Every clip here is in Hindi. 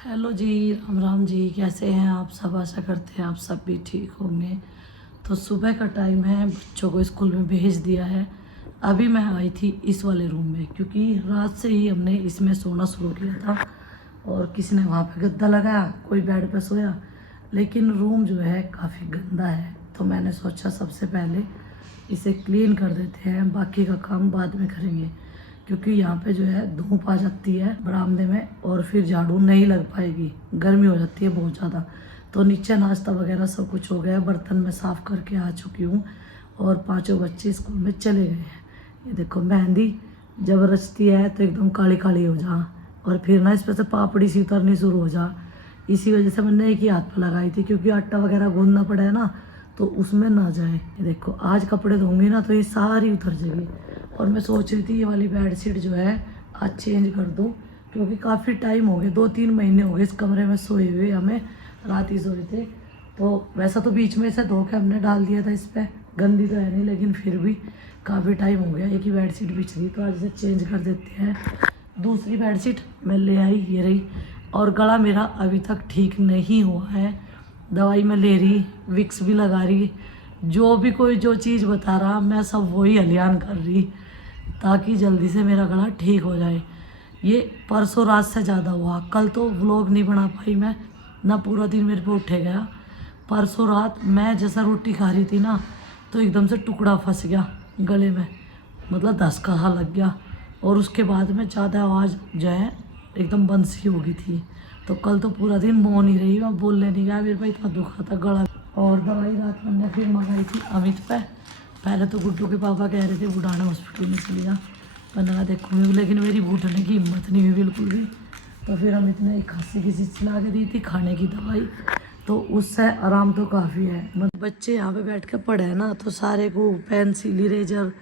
हेलो जी, राम राम जी। कैसे हैं आप सब? आशा करते हैं आप सब भी ठीक होंगे। तो सुबह का टाइम है, बच्चों को स्कूल में भेज दिया है। अभी मैं आई थी इस वाले रूम में, क्योंकि रात से ही हमने इसमें सोना शुरू किया था और किसी ने वहाँ पे गद्दा लगाया, कोई बेड पे सोया। लेकिन रूम जो है काफ़ी गंदा है, तो मैंने सोचा सबसे पहले इसे क्लीन कर देते हैं, बाकी का काम बाद में करेंगे। क्योंकि यहाँ पे जो है धूप आ जाती है बरामदे में और फिर झाड़ू नहीं लग पाएगी, गर्मी हो जाती है बहुत ज़्यादा। तो नीचे नाश्ता वगैरह सब कुछ हो गया, बर्तन में साफ़ करके आ चुकी हूँ और पांचों बच्चे स्कूल में चले गए हैं। ये देखो, मेहंदी जब रचती है तो एकदम काली काली हो जा और फिर ना इस पर से पापड़ी सी उतरनी शुरू हो जा। इसी वजह से मैंने एक ही हाथ पर लगाई थी, क्योंकि आटा वगैरह गूंदना पड़ा है ना, तो उसमें ना जाए। ये देखो, आज कपड़े धोंगी ना तो ये सारी उतर जाएगी। और मैं सोच रही थी ये वाली बेडशीट जो है आज चेंज कर दूं, क्योंकि काफ़ी टाइम हो गया, 2-3 महीने हो गए इस कमरे में सोए हुए। हमें रात ही सोए थे, तो वैसा तो बीच में से धो के हमने डाल दिया था इस पर, गंदी तो है नहीं, लेकिन फिर भी काफ़ी टाइम हो गया एक ही बेडशीट बिछ रही, तो आज इसे चेंज कर देते हैं। दूसरी बेडशीट मैं ले आई, ये रही। और गला मेरा अभी तक ठीक नहीं हुआ है, दवाई मैं ले रही, विक्स भी लगा रही, जो भी कोई जो चीज़ बता रहा मैं सब वही हलियान कर रही, ताकि जल्दी से मेरा गला ठीक हो जाए। ये परसों रात से ज़्यादा हुआ, कल तो व्लॉग नहीं बना पाई मैं, ना पूरा दिन मेरे पे उठे गया। परसों रात मैं जैसा रोटी खा रही थी ना, तो एकदम से टुकड़ा फंस गया गले में, मतलब धसका सा लग गया। और उसके बाद में ज़्यादा आवाज़ जो है एकदम बंद सी हो गई थी। तो कल तो पूरा दिन मौन ही रही, मैं बोलने नहीं गया, मेरे पे इतना दुखा था गला। और दवाई रात मैंने फिर मंगाई थी अमित पे। पहले तो गुड्डू के पापा कह रहे थे बुढ़ाना हॉस्पिटल में चली जा, मैंने कहा देखूँगी, लेकिन मेरी बूटने की हिम्मत नहीं हुई बिल्कुल भी। तो फिर अमित ने एक खांसी की चीज़ ला के दी थी खाने की दवाई, तो उससे आराम तो काफ़ी है। मतलब बच्चे यहाँ पे बैठ के पढ़े हैं ना, तो सारे को पेंसिल इरेजर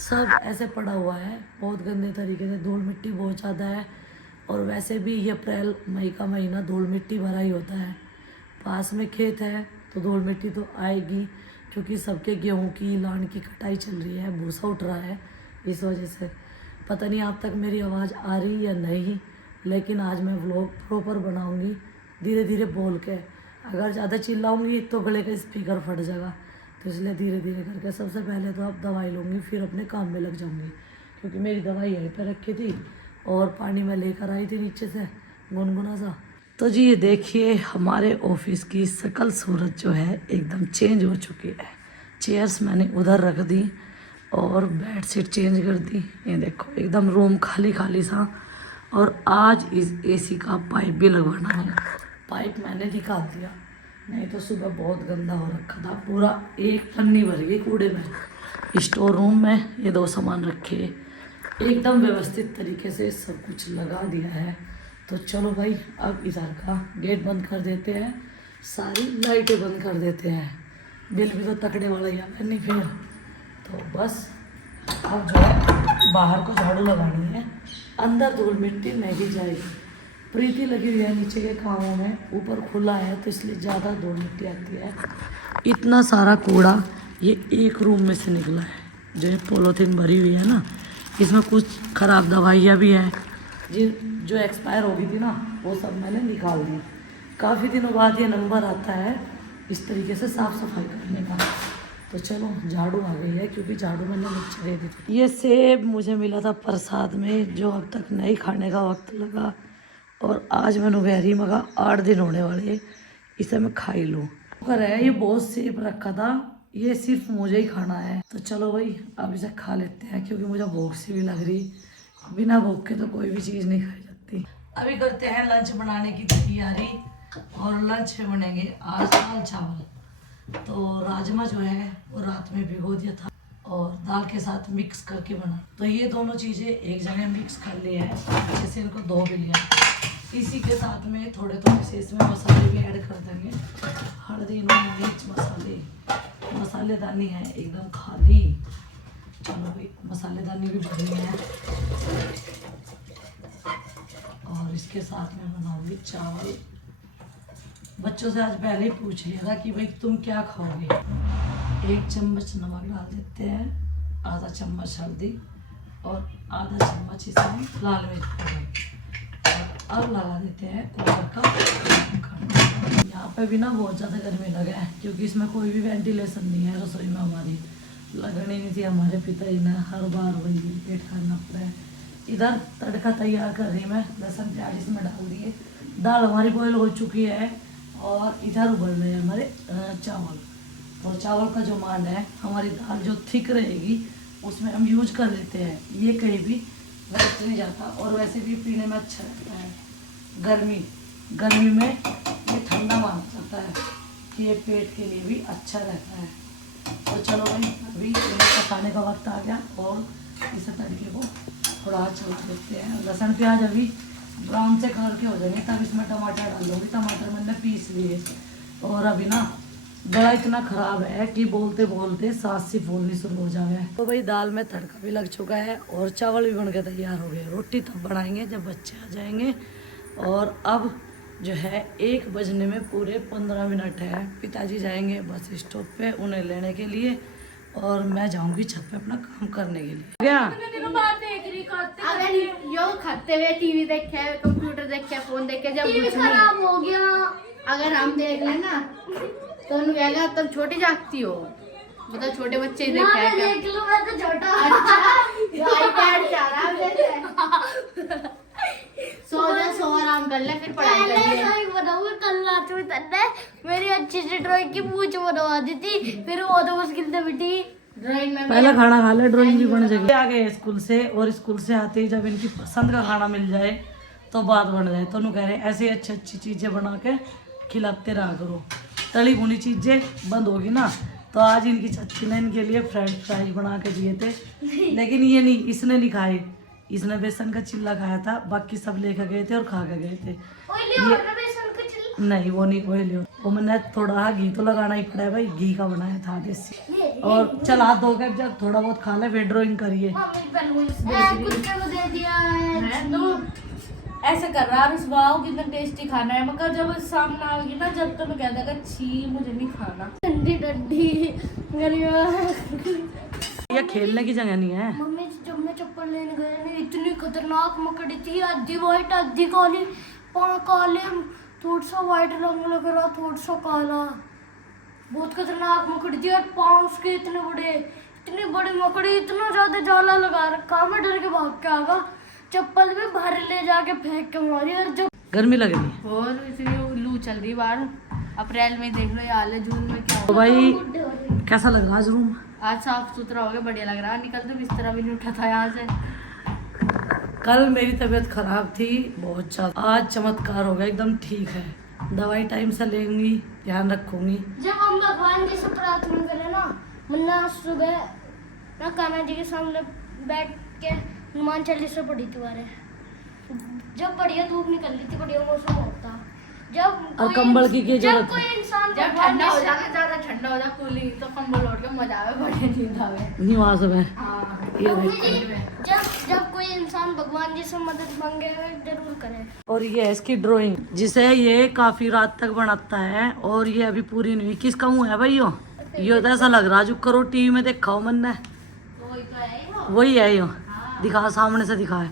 सब ऐसे पड़ा हुआ है बहुत गंदे तरीके से, धूल मिट्टी बहुत ज़्यादा है। और वैसे भी ये अप्रैल मई का महीना धूल मिट्टी भरा ही होता है। पास में खेत है तो धूल मिट्टी तो आएगी, क्योंकि सबके गेहूं की लान की कटाई चल रही है, भूसा उठ रहा है। इस वजह से पता नहीं आप तक मेरी आवाज़ आ रही या नहीं, लेकिन आज मैं व्लॉग प्रॉपर बनाऊंगी, धीरे धीरे बोल के। अगर ज़्यादा चिल्लाऊंगी तो गले का स्पीकर फट जाएगा, तो इसलिए धीरे धीरे करके। सबसे पहले तो अब दवाई लूँगी, फिर अपने काम में लग जाऊँगी, क्योंकि मेरी दवाई यहीं पर रखी थी और पानी में लेकर आई थी नीचे से गुनगुना सा। तो जी ये देखिए, हमारे ऑफिस की शकल सूरत जो है एकदम चेंज हो चुकी है। चेयर्स मैंने उधर रख दी और बेडशीट चेंज कर दी। ये देखो एकदम रूम खाली खाली सा। और आज इस एसी का पाइप भी लगवाना है, पाइप मैंने निकाल दिया, नहीं तो सुबह बहुत गंदा हो रखा था, पूरा एक पन्नी भर गई कूड़े में। स्टोर रूम में ये 2 सामान रखे, एकदम व्यवस्थित तरीके से सब कुछ लगा दिया है। तो चलो भाई, अब इधर का गेट बंद कर देते हैं, सारी लाइटें बंद कर देते हैं। बिल भी तो तकड़े वाला ही है नहीं फिर। तो बस अब जो है बाहर को झाड़ू लगानी है, अंदर धूल मिट्टी नहीं जाएगी। प्रीति लगी हुई है नीचे के कामों में, ऊपर खुला है तो इसलिए ज़्यादा धूल मिट्टी आती है। इतना सारा कूड़ा ये एक रूम में से निकला है, जो ये पॉलीथीन भरी हुई है ना, इसमें कुछ ख़राब दवाइयाँ भी हैं जो एक्सपायर हो गई थी ना, वो सब मैंने निकाल दी। काफ़ी दिनों बाद ये नंबर आता है इस तरीके से साफ़ सफाई करने का। तो चलो झाड़ू आ गई है, क्योंकि झाड़ू मैंने नीचे दे दी थी। ये सेब मुझे मिला था प्रसाद में, जो अब तक नहीं खाने का वक्त लगा, और आज मैंने गहरी मगा 8 दिन होने वाले, इसे मैं खा ही लूँ। अगर है ये बहुत सेब रखा था, ये सिर्फ मुझे ही खाना है। तो चलो भाई अब इसे खा लेते हैं, क्योंकि मुझे भूख सी भी लग रही, बिना भूख के तो कोई भी चीज़ नहीं खाई जाती। अभी करते हैं लंच बनाने की तैयारी, और लंच में बनेंगे आज दाल चावल। तो राजमा जो है वो रात में भिगो दिया था और दाल के साथ मिक्स करके बना, तो ये दोनों चीज़ें एक जगह मिक्स कर लिया है, अच्छे से इनको धो भी लिया। इसी के साथ में थोड़े थोड़े से इसमें मसाले भी ऐड कर देंगे, हल्दी नमक मिर्च मसाले, मसालेदानी है एकदम खाली। चलो भाई, मसालेदानी भी भरी है। और इसके साथ में बनाऊंगी चावल। बच्चों से आज पहले ही पूछ लिया था कि भाई तुम क्या खाओगे। 1 चम्मच नमक डाल देते हैं, आधा चम्मच हल्दी और आधा चम्मच इसमें लाल मिर्च पाउडर, और अब लगा देते हैं कूलर का पंखा। यहाँ पे भी ना बहुत ज़्यादा गर्मी लगा है क्योंकि इसमें कोई भी वेंटिलेशन नहीं है रसोई में। हमारी लगनी नहीं थी, हमारे पिताजी ने हर बार वही पेट करना पड़ा है। इधर तड़का तैयार कर रही मैं, लहसुन प्याज इसमें डाल दिए, दाल हमारी बॉयल हो चुकी है और इधर उबल रहे हैं हमारे चावल। तो चावल का जो मान है, हमारी दाल जो थिक रहेगी उसमें हम यूज कर लेते हैं, ये कहीं भी वेस्ट नहीं जाता और वैसे भी पीने में अच्छा रहता है। गर्मी में ये ठंडा माना जाता है कि ये पेट के लिए भी अच्छा रहता है। तो चलो भाई अभी इन्हें पकाने का वक्त आ गया और इस तड़के को थोड़ा चला देते हैं। लहसुन प्याज अभी ब्राउन से कलर के हो जाएंगे तब इसमें टमाटर डाल दूँगी। टमाटर मैंने पीस लिए और अभी ना गला इतना ख़राब है कि बोलते बोलते सांस सी फूलनी शुरू हो जाए। तो भाई दाल में तड़का भी लग चुका है और चावल भी बन के तैयार हो गए। रोटी तब बनाएंगे जब बच्चे आ जाएंगे। और अब जो है 1 बजने में पूरे 15 मिनट है। पिताजी जाएंगे बस स्टॉप पे उन्हें लेने के लिए और मैं जाऊंगी छत पे अपना काम करने के लिए। क्या अगर यो खाते हुए टीवी देखे, कंप्यूटर देखे, फोन देखे, जब टीवी खराब हो गया अगर हम देख लेना तो उन्हें कहेगा तुम छोटी जागती हो। मतलब छोटे बच्चे ही देख लो, मैं तो छोटा। अच्छा आईपैड चाह रहा है। सो आराम कर ले फिर पढ़ाई कर ले। कल रात में तन्ने मेरी अच्छी से ड्राइंग की पूछ बनवा दी थी, फिर वो तो मुश्किल से बिटी ड्राइंग में। पहले खाना खा ले, ड्राइंग भी बन जाएगी। आ गए स्कूल से और स्कूल से आते ही जब इनकी पसंद का खाना मिल जाए तो बात बन जाए। तो कह रहे हैं ऐसे अच्छी अच्छी चीज़ें बना के खिलाते रहा करो। तली भुनी चीज़ें बंद होगी ना। तो आज इनकी चाची ने इनके लिए फ्रेंच फ्राइज बना के दिए थे, लेकिन ये नहीं, इसने नहीं खाए। इसने बेसन का चिल्ला खाया था, बाकी सब लेकर गए थे और खा के गए थे। नहीं वो नहीं ऑयली, वो मैंने थोड़ा घी तो लगाना ही पड़ा है भाई, घी का बनाया था देसी। और चल हाथ धो के जब थोड़ा बहुत खा ले फिर ड्राइंग करिए। ऐसे कर रहा है वाओ कितना टेस्टी खाना है, मगर जब सामने आएगी ना जब तो मैं कह देगा छी मुझे नहीं खाना। ठंडी ठंडी ये खेलने की जगह नहीं है। मम्मी जब मैं चप्पल लेने गए ना इतनी खतरनाक मकड़ी थी, आधी व्हाइट आधी काली। पाँव काले, थोड़ा सा व्हाइट रंग लग रहा, थोड़ा सा काला। बहुत खतरनाक मकड़ी थी और पाँव उसके इतने बड़े, इतनी बड़ी मकड़ी, इतना ज्यादा जाला लगा रखा। मैं डर के भाग के आ गया, चप्पल में बाहर ले जाके फेंक के मारी। और जब गर्मी लग रही है और इतनी लू चल रही बाहर, अप्रैल में देख लो ये हाल है, जून में क्या तो भाई कैसा लग रहा आज रूम? आज साफ सुथरा हो गया, बढ़िया लग रहा है। निकल तो बिस्तर भी नहीं उठा था यहाँ से। कल मेरी तबीयत खराब थी बहुत ज़्यादा, आज चमत्कार हो गया, एकदम ठीक है। दवाई टाइम से लेंगी, ध्यान रखूंगी। जब हम भगवान जी से प्रार्थना करें ना, मुन्ना सुबह ना कान्हा जी के सामने बैठ के हनुमान चालीसा पढ़ी थी बारे। जब बढ़िया धूप निकल रही थी, बढ़िया मौसम होता, जब और कंबल की क्या जब जरूरत कोई है? इंसान जब ठंडा हो जाना, ज्यादा ठंडा हो जा कूलिंग, तो कंबल ओढ़ के मजा आवे, बढ़िया नींद आवे। निवास में हाँ ये मम्मी देखो। जी, जब कोई इंसान भगवान जी से मदद मांगे जरूर करे। और ये है इसकी ड्राइंग, जिसे ये काफी रात तक बनाता है और ये अभी पूरी नहीं हुई। किसका मुंह है भाई यो तो ऐसा लग रहा जो करो टीवी में देखा हो मैंने, वही तो है वही है यो। दिखा, सामने से दिखा है।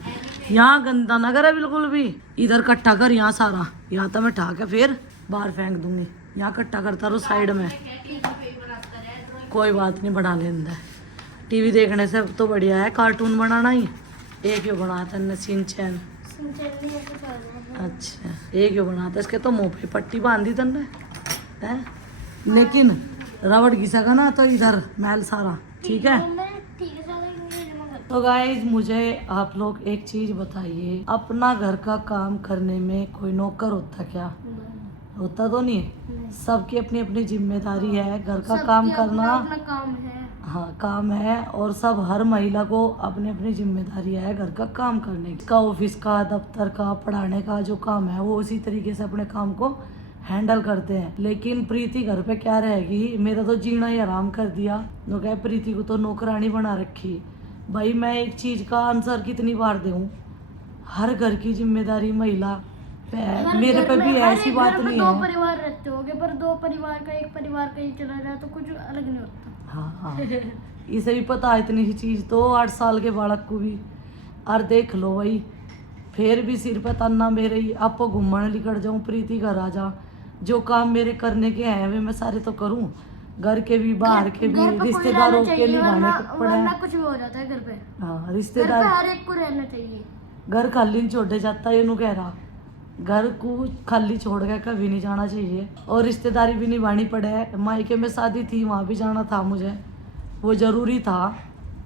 यहाँ गंदा ना करे बिल्कुल भी। इधर इकट्ठा कर, यहाँ सारा, यहाँ तो मैं उठा के फिर बाहर फेंक दूंगी। यहाँ इकट्ठा करता रहो साइड में, कोई बात नहीं, बना लेंदा है। टीवी देखने से तो बढ़िया है कार्टून बनाना ही। एक यो बनाया था नसीन चैन, अच्छा एक यो बनाया था। इसके तो मुँह पे पट्टी बांध दी तन्ने है, लेकिन रबड़ घिसा का ना तो इधर मैल सारा ठीक है। तो गाइज मुझे आप लोग एक चीज बताइए, अपना घर का काम करने में कोई नौकर होता क्या? होता तो नहीं है। सबकी अपनी अपनी जिम्मेदारी है, घर का काम करना अपना काम है। हाँ काम है। और सब हर महिला को अपनी अपनी जिम्मेदारी है घर का काम करने का। ऑफिस का, दफ्तर का, पढ़ाने का जो काम है वो उसी तरीके से अपने काम को हैंडल करते हैं। लेकिन प्रीति घर पे क्या रहेगी, मेरा तो जीना ही आराम कर दिया। तो क्या प्रीति को तो नौकरानी बना रखी। भाई मैं एक चीज का आंसर कितनी बार दूं, हर घर की जिम्मेदारी महिला पे है। मेरे पे भी ऐसी बात नहीं दो है। परिवार रहते होंगे, पर दो परिवार का एक परिवार कहीं चला जाए तो कुछ अलग नहीं होता। हाँ हाँ इसे भी पता है इतनी सी चीज तो 8 साल के बालक को भी। और देख लो भाई फिर भी सिर पे तन्ना मेरे ही, आपको घूमने निकल जाऊं, प्रीति घर आ जा, जो काम मेरे करने के हैं वे मैं सारे तो करूं, घर के भी बाहर के भी, रिश्तेदारों के निभाने पड़े हैं। कुछ भी हो जाता है घर पे, हाँ रिश्तेदार, हर एक को रहना चाहिए। घर खाली नहीं छोड़े जाता, ये नु कह रहा, घर को खाली छोड़ के कभी नहीं जाना चाहिए। और रिश्तेदारी भी निभानी पड़े है, मायके में शादी थी वहाँ भी जाना था मुझे, वो जरूरी था।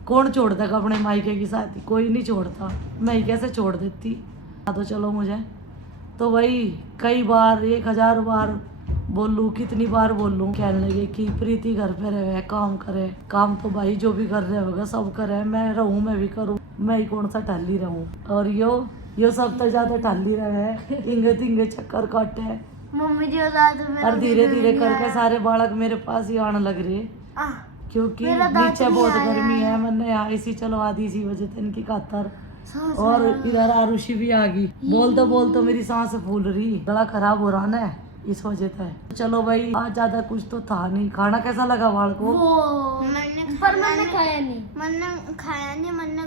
कौन छोड़ देगा अपने मायके की शादी, कोई नहीं छोड़ता, मैं ही कैसे छोड़ देती। तो चलो मुझे तो वही कई बार 1000 बार बोलूँ, कितनी बार बोलूँ, कहने लगे कि प्रीति घर पे रहे, काम करे। काम तो भाई जो भी कर रहे होगा सब करे, मैं रहूँ मैं भी करूँ, मैं ही कौन सा टाली रहूँ। और यो सब तो ज्यादा टाली रहे, इंगे तिंगे चक्कर काटे है। मम्मी जी और धीरे धीरे करके सारे बालक मेरे पास ही आने लग रहे, क्योंकि नीचे बहुत गर्मी है। मैंने यहाँ एसी चलवा दी इसी वजह से इनकी खातर। और इधर आरुषि भी आ गई, बोल तो मेरी सांस फूल रही, गला खराब हो रहा ना इस वजह से। चलो भाई आज ज्यादा कुछ तो था नहीं। खाना कैसा लगा बाल को? मैंने खाया नहीं, मैंने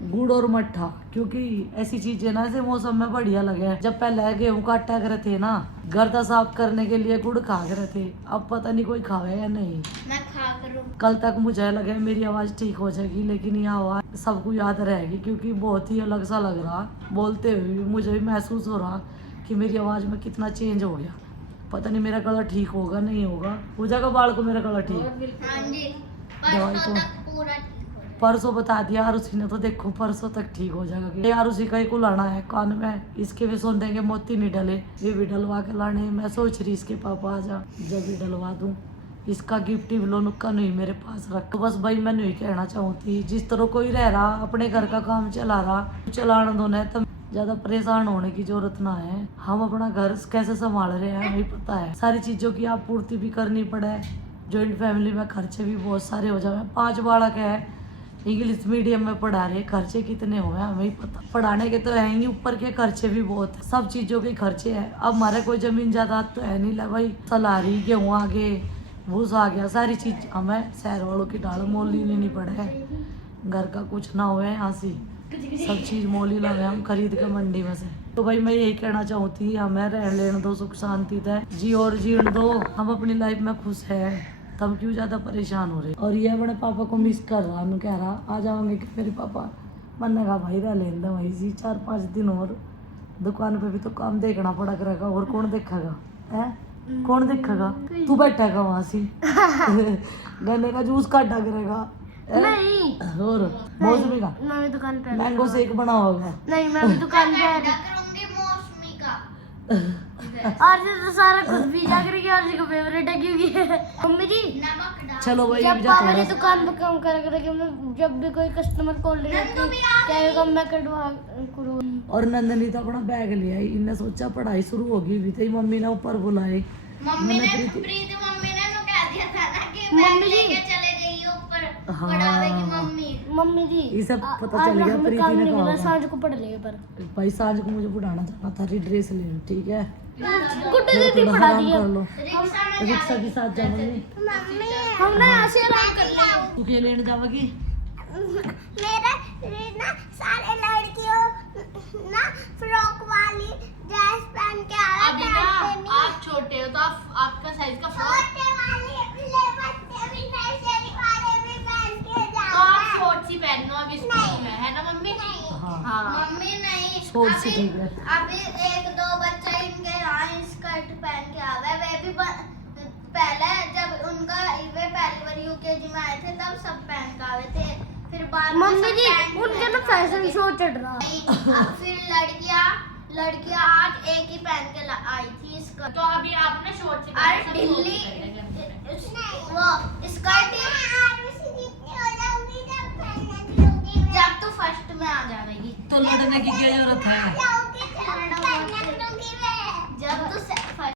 गुड़ और मट्ठा, क्योंकि ऐसी चीजें ना ऐसे मौसम में बढ़िया लगे। जब पहले गेहूं काटा करे थे ना, गर्दा साफ करने के लिए गुड़ खा करे थे, अब पता नहीं कोई खावे या नहीं। मैं खा करूं। कल तक मुझे लगे मेरी आवाज ठीक हो जाएगी, लेकिन यह आवाज सबको याद रहेगी, क्योंकि बहुत ही अलग सा लग रहा। बोलते हुए भी मुझे भी महसूस हो रहा कि मेरी आवाज में कितना चेंज हो गया। पता नहीं मेरा गला ठीक होगा नहीं होगा। पूजा का बाल को मेरा गला ठीक, दवाई तो परसों बता दिया आरुषि ने, तो देखो परसों तक ठीक हो जाएगा। आरुषि का ही को लाना है कान में, इसके भी सुन देंगे मोती नहीं डले, ये भी डलवा के लाने। मैं सोच रही इसके पापा आ जा, जब भी डलवा दूं। इसका गिफ्ट लोन का नहीं मेरे पास रख। तो बस भाई मैं नहीं कहना चाहती, जिस तरह कोई रह रहा अपने घर का काम चला रहा, चलाना दो ना, तो ज्यादा परेशान होने की जरूरत ना है। हम अपना घर कैसे संभाल रहे हैं हमें पता है। सारी चीजों की आपूर्ति भी करनी पड़े, जॉइंट फैमिली में खर्चे भी बहुत सारे हो जाए। 5 बालक है, इंग्लिश मीडियम में पढ़ा रहे, खर्चे कितने हुए हमें ही पता। पढ़ाने के तो है ही, ऊपर के खर्चे भी बहुत है, सब चीजों के खर्चे हैं। अब हमारे कोई जमीन जायदाद तो है नहीं, ला भाई सलारी गेहूँ आ गए, भूस आ गया, सारी चीज हमें शहर वालों की डाल मोल ही लेनी पड़े है। घर का कुछ ना हुए यहाँ से सब चीज मोल ही लावे हम खरीद के मंडी में से। तो भाई मैं यही कहना चाहती, हमें रह लेने दो सुख शांति से, जी और जीने दो। हम अपनी लाइफ में खुश है, तब क्यों ज्यादा परेशान हो रहे। और ये अपने पापा को मिस कर रहा, मैं कह रहा आ जाओगे कि मेरे पापा। मैंने कहा भाई रह लेने दो वही सी 4-5 दिन और, दुकान पे भी तो काम देखना पड़ा करेगा, और कौन देखेगा है, कौन देखेगा? तू बैठेगा वहां से गन्ने का जूस काटा करेगा नहीं, और मौसमी का मैं भी दुकान पे मैंगो शेक बनाओगे? नहीं, मैं भी दुकान पे करूंगी मौसमी का। और तो सारा कुछ भी जा करेगी, और जी को फेवरेट है क्योंकि मम्मी जी चलो भाई जब पापा ने दुकान पे काम करा करेगी, जब भी कोई कस्टमर कॉल ले क्या मैं कटवा करूँ। और नंदनी तो अपना बैग ले आई, इनने सोचा पढ़ाई शुरू होगी भी थी, मम्मी ने ऊपर बुलाए। मम्मी ने प्रीति मम्मी ने नो कह दिया था ना कि बैग लेके चले गई ऊपर पढ़ावेगी मम्मी जी। इसे पता चल गया प्रीति ने कहा सांझ को पढ़ लेंगे, पर भाई सांझ को मुझे पढ़ाना जाना था, ड्रेस लेने, ठीक है गुड्डू दीदी पढ़ा दी कर लो, रिक्शा के साथ जाओगे। हमने ऐसे आराम कर लिया। तू के लेने जाओगी? मेरा ना सारे लड़कियों ना फ्रॉक वाली ड्रेस पहन के आ रहे हैं। आप छोटे हो तो आपका साइज का फ्रॉक, छोटे वाले ले बच्चे भी नर्सरी वाले भी पहन के तो जाओ। आप शॉर्ट सी पहनो अभी स्कूल में, है ना मम्मी? हाँ मम्मी नहीं, शॉर्ट सी ठीक है। अभी 1-2 बच्चे इनके यहाँ स्कर्ट पहन के आ गए। वे भी पहले जब उनका वे पहली बार यूकेजी में आए थे तब सब पहन के आए थे, फिर बाद में मम्मी जी उनके ना फैशन शो चल रहा है। फिर लड़कियां आज एक ही पहन के आई थी स्कर्ट। तो अभी आपने शॉर्ट सी और ढीली वो स्कर्ट जब तू फर्स्ट में आ जाएगी तो लड़ने की क्या जरूरत है? जब तू